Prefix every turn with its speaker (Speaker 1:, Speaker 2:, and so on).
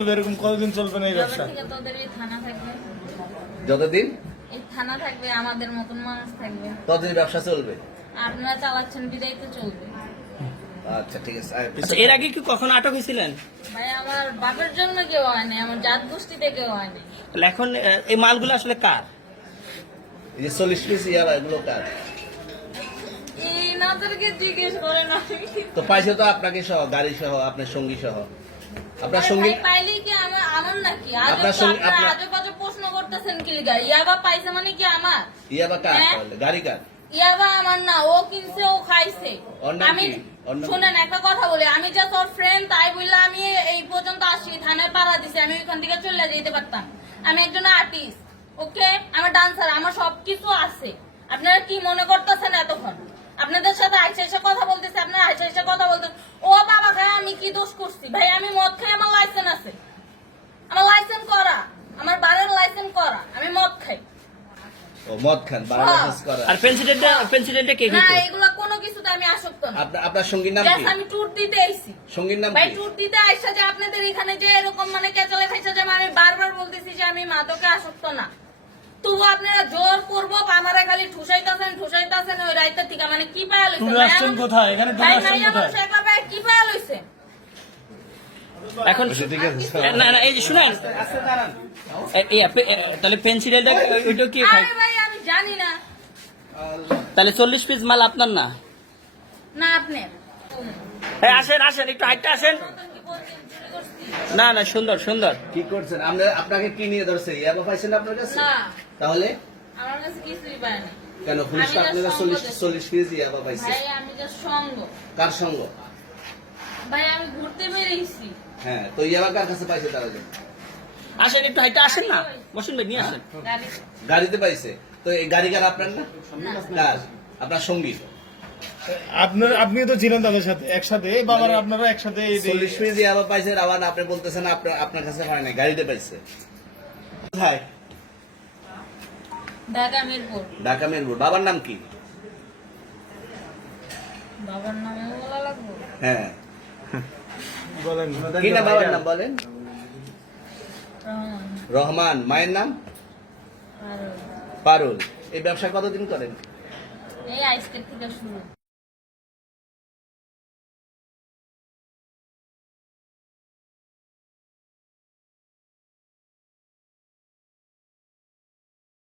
Speaker 1: এরকম কতদিন চলবে না এই ব্যবসা?
Speaker 2: থেকে তোদের এই থানা থাকবে।
Speaker 3: যতদিন?
Speaker 2: এই থানা থাকবে আমাদের মতন মানুষ থাকবে।
Speaker 3: ততদিন ব্যবসা চলবে?
Speaker 2: আপনারা চালাচ্ছেন বিদায় তো চলবে।
Speaker 3: আচ্ছা ঠিক আছে।
Speaker 4: আচ্ছা এর আগে কি কখনো আটক হয়েছিলেন?
Speaker 2: ভাই আমার বাপের জন্য কেউ হয় আমার জাত গোষ্ঠীতে কেউ হয়
Speaker 4: তাহলে এখন এই মালগুলো আসলে কার?
Speaker 3: এই যে চল্লিশ পিস ইয়াবা এগুলো কার?
Speaker 2: এই নাদেরকে জিজ্ঞেস করেন আমি
Speaker 3: তো পাইছে তো আপনাকে সহ গাড়ি সহ আপনার সঙ্গী সহ। আপনার সঙ্গী
Speaker 2: ভাই, পাইলেই কি আমার আমার নাকি?
Speaker 3: আপনার সঙ্গে-
Speaker 2: আপনার- প্রশ্ন করতেছেন কি লিগা? ইয়াবা পাইছে মানে কি আমার?
Speaker 3: ইয়াবা কার
Speaker 2: হ্যাঁ?
Speaker 3: গাড়ি কার?
Speaker 2: ইয়াবা আমার না ও কিনছে ও খাইছে। আমি? শুনেন একটা কথা বলি আমি জাস্ট ওর ফ্রেন্ড তাই বললে আমি এই পর্যন্ত আসি থানায় পাড়া দিছি আমি ওইখান থেকে চলে যেতে পারতাম। আমি একজন আর্টিস্ট ওকে? আমার ডান্সার আমার সবকিছু আছে। আপনারা কি মনে করতেছেন এতক্ষণ? আপনাদের সাথে আইসা এসে কথা বলতেছে আপনারা আইসা এসে কথা বলতে ও বাবা খায় আমি কি দোষ করছি ভাই আমি মদ খাই আমার লাইসেন্স আছে আমার লাইসেন্স করা আমার বারের লাইসেন্স করা আমি মদ খাই
Speaker 3: ও মদ খান বারো
Speaker 2: হ্যাঁ।
Speaker 3: করা।
Speaker 4: আর পেন্সিডেন্টটা পেন্সিডেন্টটা কে
Speaker 2: না এগুলা কোনো কিছুতে আমি আসক্ত না।
Speaker 3: আপনার আপনার সঙ্গীর নাম কি?
Speaker 2: আমি ট্যুর দিতে আইছি
Speaker 3: সঙ্গীর নাম
Speaker 2: ভাই ট্যুর দিতে আইসা যে আপনাদের এখানে যে এরকম মানে কেচলে খাইছে যে আমি বারবার বলতেছি যে আমি মাদকে আসক্ত না। তবু আপনারা জোর করব আমারা খালি ঠুসাইতাছেন ঠুসাইতাছেন ওই রাইতের থেকে। মানে কি পায়া লইছে?
Speaker 1: ট্যুরে আসছেন কোথায়? এখানে ট্যুরে আসছেন কোথায়?
Speaker 2: কি পায়া লইছে?
Speaker 4: এখন
Speaker 3: আচ্ছা,
Speaker 4: না না এই যে শুনেন। এই তাহলে পেন্সিডেন্টটা ওইটা কি খায়
Speaker 2: আরে ভাই আমি জানি না
Speaker 4: তাহলে চল্লিশ পিস মাল আপনার না?
Speaker 2: না আপনি
Speaker 4: এই আসেন আসেন একটু হাইটটা আসেন। না না সুন্দর সুন্দর।
Speaker 3: কি করছেন? আপনাকে কি নিয়ে ধরছে? ইয়াবা পাইছেন আপনার কাছে? তাহলে?
Speaker 2: আমার কাছে কিছুই পায়নি
Speaker 3: কেন পুলিশ আপনার চল্লিশ চল্লিশ পিস ইয়াবা পাইছে।
Speaker 2: ভাই আমি যে সঙ্গ।
Speaker 3: কার সঙ্গ?
Speaker 2: ভাই আমি ঘুরতে বেরিয়েছি।
Speaker 3: হ্যাঁ তো ইয়াবা কার কাছে পাইছে তারা
Speaker 4: আসেন একটু হাইটটা আসেন না। বসুন ভাই নিয়ে আসেন।
Speaker 3: গাড়িতে পাইছে? তো এই গাড়ি কার আপনার না? কার? আপনার সঙ্গী।
Speaker 1: আপনার আপনি তো ছিলেন তাদের সাথে একসাথে। এই বাবার আপনারা একসাথে
Speaker 3: চল্লিশ পিস ইয়াবা পাইছে আবার আপনি বলতেছেন আপনার আপনার কাছে হয় না গাড়িতে পাইছে। কোথায়?
Speaker 2: ঢাকা মিরপুর।
Speaker 3: ঢাকা মেরপুর। বাবার নাম কি?
Speaker 2: বাবার নাম বলা লাগবো?
Speaker 3: হ্যাঁ।
Speaker 1: বলেন।
Speaker 3: কি না বাবার নাম বলেন? রহমান। মায়ের নাম?
Speaker 2: আর
Speaker 3: পারুল এই ব্যবসা কতদিন করেন?
Speaker 2: এই আইসক্রিম থেকে শুরু।